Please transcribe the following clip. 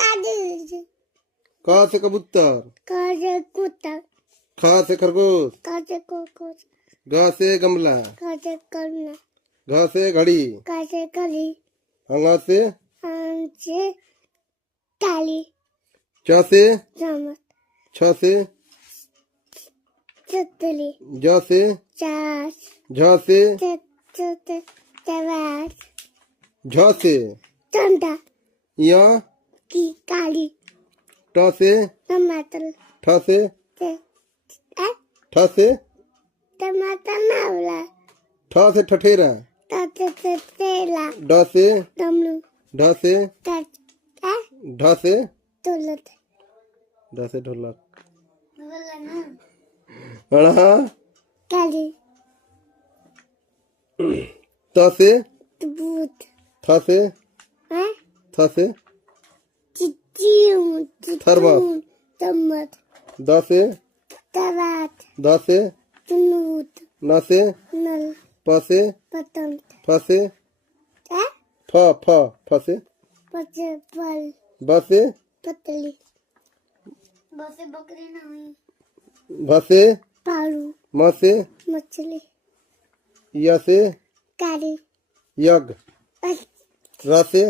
काजू क से कबूतर, काजू कुत्ता ख से खरगोश, काजू कोकोस ग से गमला, काजू करना घ से घड़ी, काजू कली ह से आंचे काली च से चमच छ से चतली ज से चास झ से चत चवास झ से चंदा य की काली ट से टमाटर ठ से ते ठ से टमाटर नावला ठ से ठठेरा, ताते तेला ड से डमरू ढ से तट ढ से तुलत ढ से ढोलक, बोला ना ण काली त से तबूत थ से हैं थ से चिचिम थर्मस, चम्मच द से तरात द से तनूत न से नल प से पतंग फ से फ से पचे फल ब से पतली बसे बकरी नहीं भ से पालू म से मछली य से कारी यज्ञ, र से